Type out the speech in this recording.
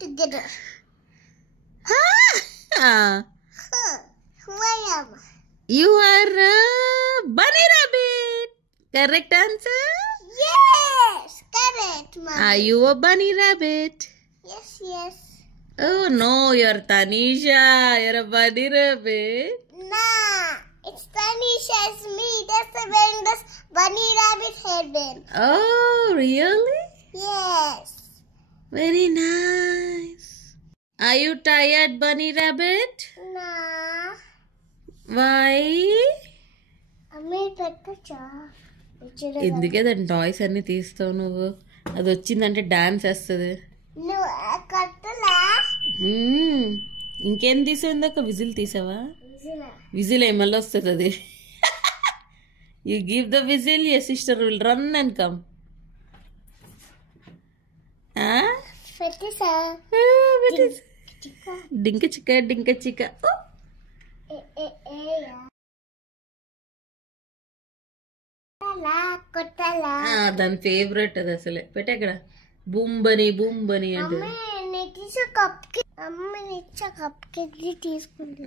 together. Who I am? You are a bunny rabbit. Correct answer? Yes, correct, Mommy. Are you a bunny rabbit? Yes, yes. Oh no, you're Tanisha. You're a bunny rabbit. Nah, it's Tanisha's me. That's the wearing this bunny rabbit headband. Oh, really? Yes. Very nice. Are you tired, bunny rabbit? Nah. Why? Ammi పెట్టొచ్చా? ఎందుకే దాని toys అన్ని తీస్తావు నువ్వు? అది వచ్చిందంటే dance వేస్తుంది. నువ్వు కట్టలా? ఇంకేం తీసావు? ఇందాక విజిల్ తీసావా? విజిల్ ఏమల్లా వస్తుంది అది. You give the whistle, your sister will run and come. పెట్టేసా? డింక చిక్క డింక చిక్క. కొట్టాలా? దాని ఫేవరెట్ అది అసలే. పెట్టే అక్కడ బుంబని బుంబని అంటే అమ్మ నిచ్చ కప్ కి తీసుకుంటా.